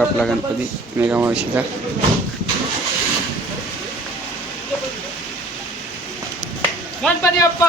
आपला गणपती मेगा मावशीचा. गणपती बाप्पा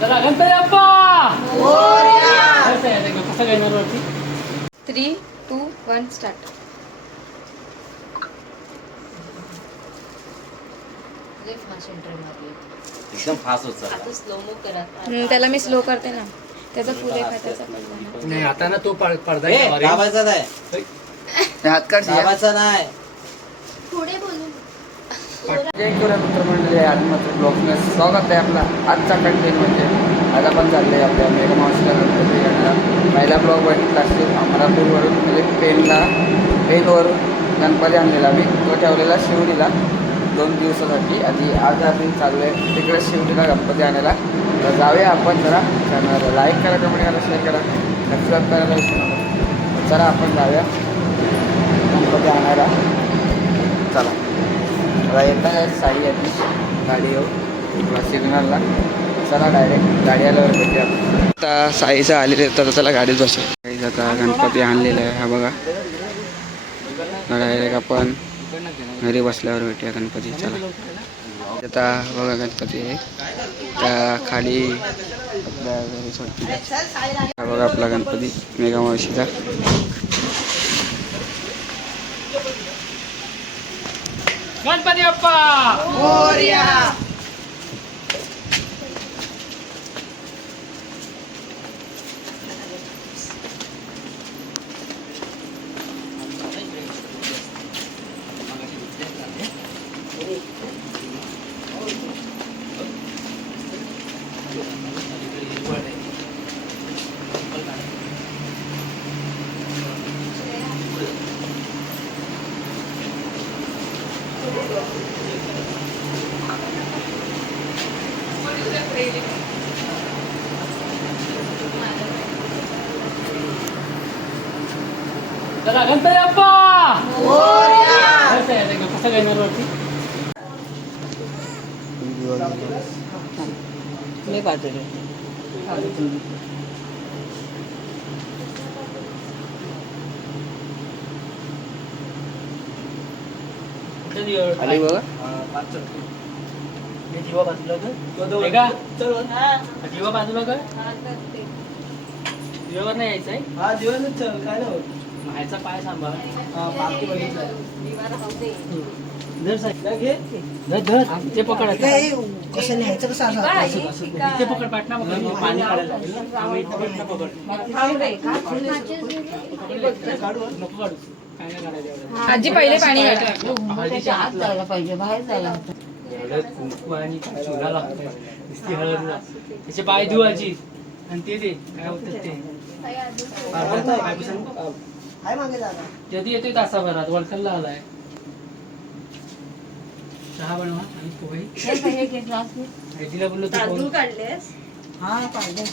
चला गणपती बाप्पा! कसं वरती थ्री टू वन स्टार्ट एकदम फास्ट होत चालला. त्याला मी स्लो करते ना. त्याचा फुल पडला नाही आता ना तो पड- पडदा. दाबायचा नाही. हात काढ. दाबायचा नाही. जय कुरा मित्रमंडळी आज मात्र ब्लॉगने स्वागत आहे आपला. आजचा कंटेंट म्हणजे आता पण चाललं आहे आपल्या मेघमावशीला गणपती गणला. पहिला ब्लॉग बघितला असेल अमरापूरवरून म्हणजे पेनला पेनवरून गणपती आणलेला मी तो ठेवलेला शिवडीला दोन दिवसासाठी. आधी आज आधी चाललो आहे तिकडे शिवडीला गणपती आणायला. तर जाऊया आपण जरा चॅनलला लाईक करा कमेंट करा शेअर करा. सबस्क्राईब करायला विसरू नका. चला आपण जाऊया गणपती आणायला. आता साई आधी गाडी येऊ सिग्नलला चला डायरेक्ट गाडी आल्यावर भेटूया आता साईचं आलेले तर त्याला गाडीत बसू. साईचा आता गणपती आणलेला आहे हा बघा. डायरेक्ट आपण घरी बसल्यावर भेटूया गणपती. चला. आता बघा गणपती. आहे त्या खाली आपल्या घरी सोडतील. हा बघा आपला गणपती मेगा गणपती बाप्पा! चला गणपती बाप्पा कसं आहे कसं काय येणार वरती कुठं दिवस? आली बघा हे दिवा बाजूला हे. दिवा बाजूला कर. दिव्यावर नाही यायचं आहे? हा काय ना मायचा पाय सांभाळ. ते पकड. कसं न्यायचं कसं. इथे पकड पाटणा पकड. पाणी काढायला लागेल ना. आम्ही इथे पाटणा पकड. काढू? नको काढू. आजी पहिले पाणी घाल हळदीच्या हात लाव. हळद कुंकू आणि चुना लागतोय नुसती हळद लाव. त्याचे पाय आजी आणि ते दे काय होतं ते कधी येतोय तासाभरात वळखलला आलाय चहा बनवा आणि पोहे बोललो तू पोहे. काढलेस हा पाहिजे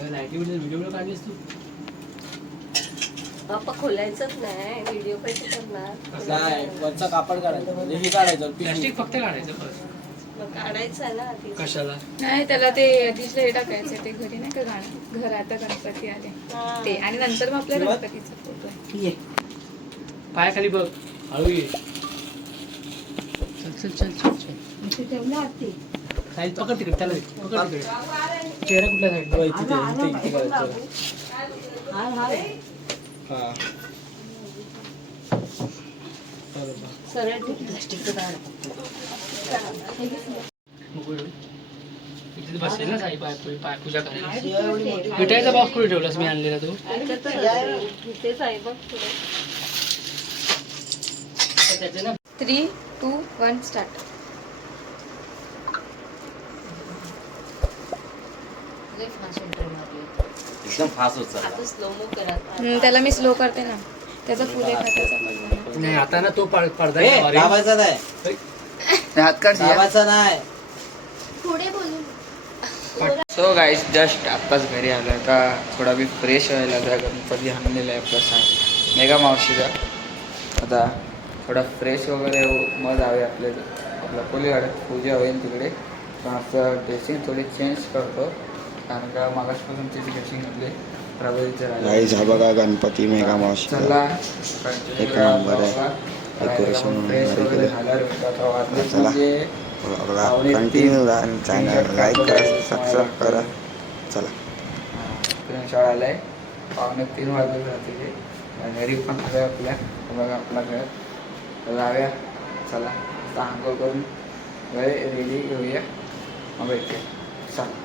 बिटी व्हिडिओ काढलीस तू. बाप्पा खोलायचंच नाही. व्हिडिओ कसे करणार नाही वरचा कापड काढायचं. म्हणजे हे काढायचं प्लास्टिक फक्त काढायचं बस मग काढायचं ना आधी कशाला? नाही त्याला ते अतिशय हे टाकायचं. ते घरी नाही का गाणं घरात गणपती आले. ते. आणि नंतर मग आपल्या गणपतीचा फोटो ये. पाय खाली बघ. हळू ये. चल चल चल चल चल. पकड तिकडे त्याला दे. पकड तिकडे. चेहरा कुठल्या साईड हो, इथे इथे इथे करायचं हा. सरळ ठेव प्लास्टिकचं काढ. इथे बसेल ना साई पाय पाय पूजा करायला. मिठाईचा बॉक्स कुठे ठेवलास? मी आणलेला तू. थ्री टू वन स्टार्ट एकदम फास्ट होत चालला. आता स्लो मो करा त्याला मी स्लो करते ना. त्याचा फुल नाही आता ना तो पड- पडदा ए, आहे. ना, दाबायचा नाही. हात काढ दाबायचा नाही. सो गाईस जस्ट आत्ताच घरी आलं का थोडा मी फ्रेश व्हायला जा गणपती आणलेला आहे आपला सांग मेगा मावशीचा. आता थोडा फ्रेश वगैरे हो- मग जावे आपल्या आपल्या कोलीवाड्यात. पूजा होईल तिकडे. पण असं ड्रेसिंग थोडी चेंज करतो. कारण का मागासपासून त्याची घातली प्रभावीचं गाईज हा बघा गणपती मेगा मावशी चला. एक नंबर आहे. Decoration वगैरे केलं. चला. बघा कंटिन्यू चॅनल लाईक करा सबस्क्राईब करा. चला. शाळा आलाय. पावणे तीन वाजले रात्री घरी पण आलोय आपल्या. बघा आपला घर. जाऊया. चला आता आंघोळ करून रेडी घेऊया. मग भेटूया. चला.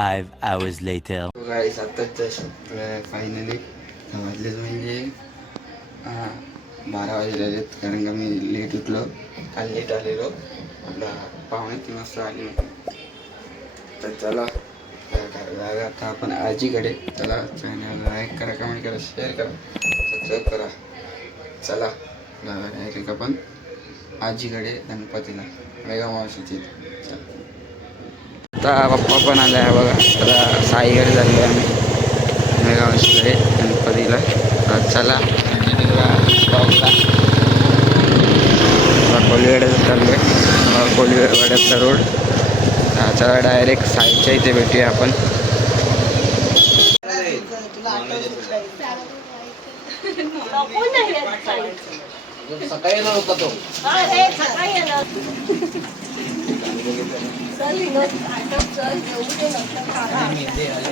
Five hours later. गाईस आत्ताच जस्ट फायनली वाजलेच म्हणजे बारा वाजले आहेत कारण का मी लेट उठलो. काल लेट आलेलो. आपला पाहुणे तीन वाजता आले. तर चला आता आपण आजीकडे चला चॅनल लाईक करा कमेंट करा शेअर करा सबस्क्राईब करा. चला जाऊया डायरेक्ट आपण आजीकडे गणपतीला. मेगा मावशीची चला. आता पप्पा पण आले आहे बघा. आता साईकडे चाललो आहे आम्ही. मेगावशीकडे गणपतीला. चला कोलीवाड्यात चाललो आहे कोलीवाड्यातला रोड चला डायरेक्ट साईच्या इथे भेटूया आपण. सकाळी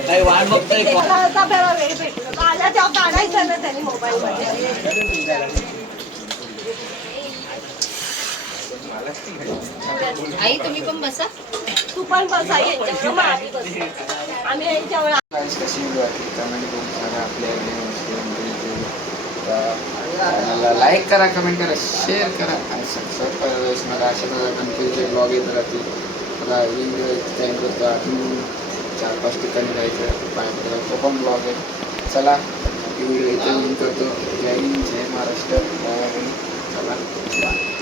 काही वाट बघतोय काढायचं ना त्याने. आई तुम्ही पण बसा. तू पण बसा आम्ही याच्यावर कशी कमेंट आपल्या लाईक करा कमेंट करा शेअर करा. आणि सबस्क्राईब करा अशा प्रकारे ब्लॉग येत राहतील. मला व्हिडिओ टाईम करतो. अजून चार पाच ठिकाणी जायचं पाहिजे तो पण ब्लॉग आहे. चला व्हिडिओ इथे करतो. जय हिंद जय महाराष्ट्र. चला. बाय